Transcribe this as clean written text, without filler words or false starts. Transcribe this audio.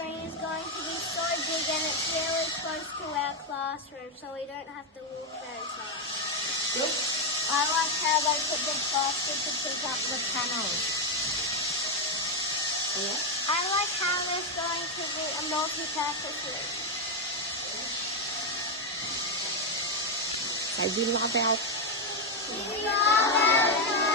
screen is going to be so big and it's really close to our classroom, so we don't have to walk very far. Good. I like how they put the plastic to pick up the panels. Yeah. I like how there's going to be a multi-purpose room. So we love our We love our